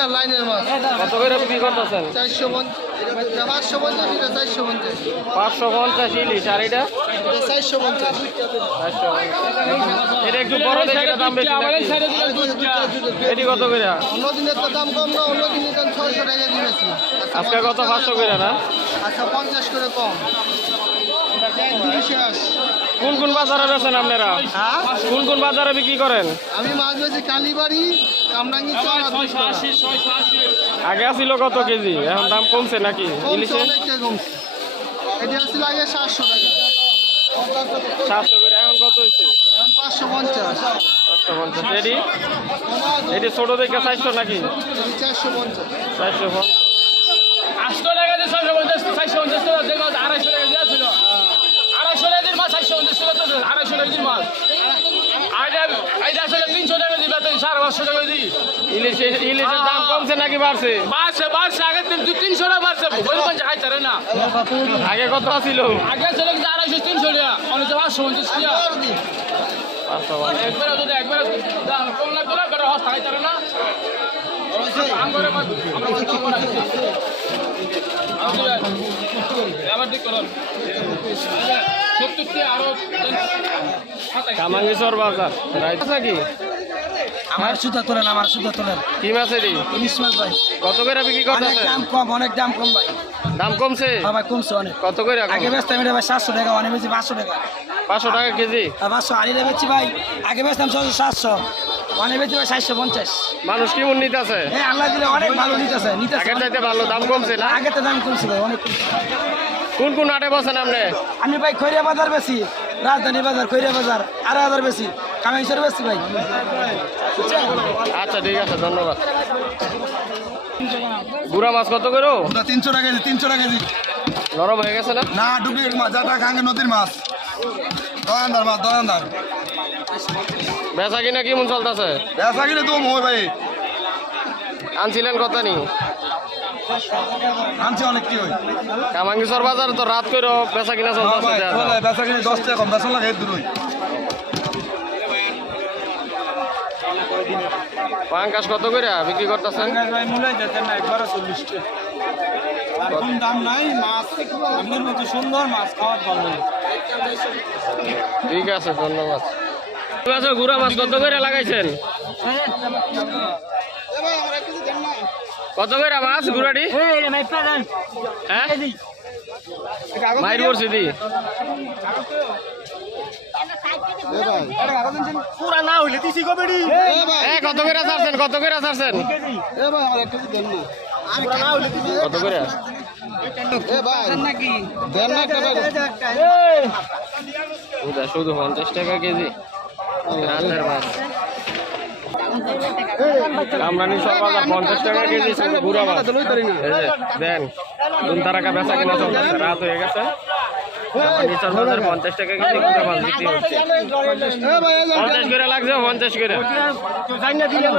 লাইনের মাছ। কত করে বিক্রি করতেছেন? চারশো পঞ্চাশ। পাঁচশো পঞ্চাশ এটা চারশো পঞ্চাশ। পাঁচশো পঞ্চাশ ইলিশ আর এটা? এটা চারশো পঞ্চাশ। এটা একটু বড় দেখে দাম বেশি এটি কত করে? অন্য দিনের তো দাম কম না অন্য দিনের দাম ছয়শো টাকা দিয়েছি। আজকে কত পাঁচশো করে না? আচ্ছা পঞ্চাশ করে কম। শেষ কোন কোন বাজারে বেছেন আপনারা? হ্যাঁ? কোন কোন বাজারে বিক্রি করেন? আমি মাছ বেছি কালীবাড়ি কামরাঙ্গি আগে আসিল কত কেজি? এখন দাম কমছে নাকি? কমছে ইলিশে? এটা আগে সাতশো টাকা। সাতশো করে এখন কত হয়েছে পাঁচশো পঞ্চাশ। পাঁচশো পঞ্চাশ। এটি এটি ছোট দেখে চারশো নাকি? চারশো পঞ্চাশ। চারশো পঞ্চাশ। টাকা দিয়ে ছয়শো পঞ্চাশ চারশো পঞ্চাশ টাকা যে মাছ আড়াইশো টাকা দিয়ে ছিল আড়াইশো টাকা দিয়ে মাছ চারশো পঞ্চাশ টাকা তো আড়াইশো টাকা দিয়ে মাছ আইটা আইটা আসলে তিনশো টাকা দিই বেতন সাড়ে পাঁচশো টাকা দিই ইলিশের ইলিশের দাম কমছে নাকি বাড়ছে? বাড়ছে বাড়ছে আগে তিন দুই তিনশো টাকা বাড়ছে পঞ্চাশ খাইতে না। আগে কত আসিল আগে ছিল কিন্তু আড়াইশো তিনশো টাকা অনেক পাঁচশো পঞ্চাশ টাকা। একবারে যদি একবারে দাম কম লাগতো না বেটা হস্তা খাইতে না। আম করে মাছ আমরা মাছ আমার সুতা তোলেন আমার সুতা তোলেন। কি মাছ এটি? ইলিশ মাছ ভাই। কত করে বিক্রি করতেছে? দাম কম অনেক দাম কম ভাই। দাম কমছে? হ্যাঁ ভাই কমছে অনেক। কত করে আগে বেচতাম এটা ভাই সাতশো টাকা অনেক বেশি পাঁচশো টাকা। পাঁচশো টাকা কেজি? আর পাঁচশো বেচছি ভাই। আগে বেচতাম ছশো সাতশো। অনেক বেশি ভাই সাতশো পঞ্চাশ। মানুষ কি উন্নীত আছে আল্লাহ দিলে অনেক ভালো নিতেছে নিতেছে আগের চাইতে ভালো। দাম কমছে না? আগে তো দাম কমছে ভাই অনেক কোন কোন আটে বসেন আপনি? আমি ভাই খৈরিয়া বাজার বেশি রাজধানী বাজার খৈরিয়া বাজার আড়াই হাজার বেশি কামাইশ্বর বেশি ভাই। আচ্ছা ঠিক আছে ধন্যবাদ। গুড়া মাছ কত করে? ওটা তিনশো টাকা কেজি তিনশো টাকা কেজি। নরম হয়ে গেছে না? না ডুপ্লিকেট মাছ যাটা খাঙ্গে নদীর মাছ। দয়ানদার মাছ দয়ানদার। বেচা কিনা কেমন চলতেছে? বেসা কিনে তো মই ভাই। আনছিলেন কত নি আনছি অনেক কি হয়। কামাঙ্গিচর বাজার তো রাত করে বেচা কিনা চলতেছে দেখা যায়। বেসা কিনে দশ টাকা কম বেসন লাগে দূর পাঙ্কাশ কত করে বিক্রি করতেছেন? দাম নাই মাছ সুন্দর মাছ খাওয়ার ভালো ঠিক আছে ধন্যবাদ। ঠিক আছে গুড়া মাছ কত করে লাগাইছেন? কত করে মাছ গুড়াটি? হ্যাঁ? মাইর করছি দি পুরা না হইলে দিছি কমেডি এ কত করে ছাড়ছেন কত করে ছাড়ছেন? এ ভাই আমার একটা দেন না। কত করে? এ ভাই দেন না একটা ভাই ওটা শুধু পঞ্চাশ টাকা কেজি। রাতের মাছ। কামরানি সব পঞ্চাশ টাকা কেজি মাছ। এই দেন দুন তারাকা বেচা কিনা চলতেছে, রাত হয়ে গেছে। পঞ্চাশ টাকা কেজি যে- পঞ্চাশ করে লাগছে, পঞ্চাশ করে।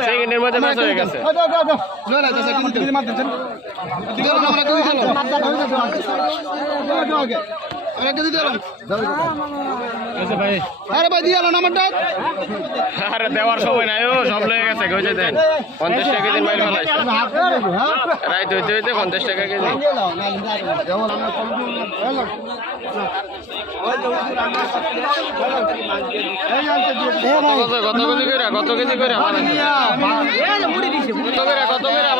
সেকেন্ডের মধ্যে আরে ভাই দিয়ে এলো আরে দেওয়ার সময় নাই ও সব লেগে গেছে গেছে দেন। পঞ্চাশ টাকা কেজি মাইল রাইত হইতে হইতে পঞ্চাশ টাকা কেজি। কত কত কেজি করে কত কেজি করে কত করে কত করে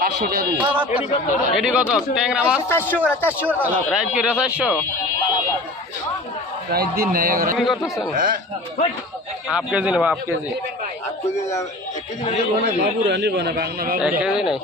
পাঁচশো টাকা এটি কত? ট্যাংরা মাছ? চারশো করে চারশো কি করতেছেন? হাফ কেজি নেব হাফ কেজি। এক কেজি নেই?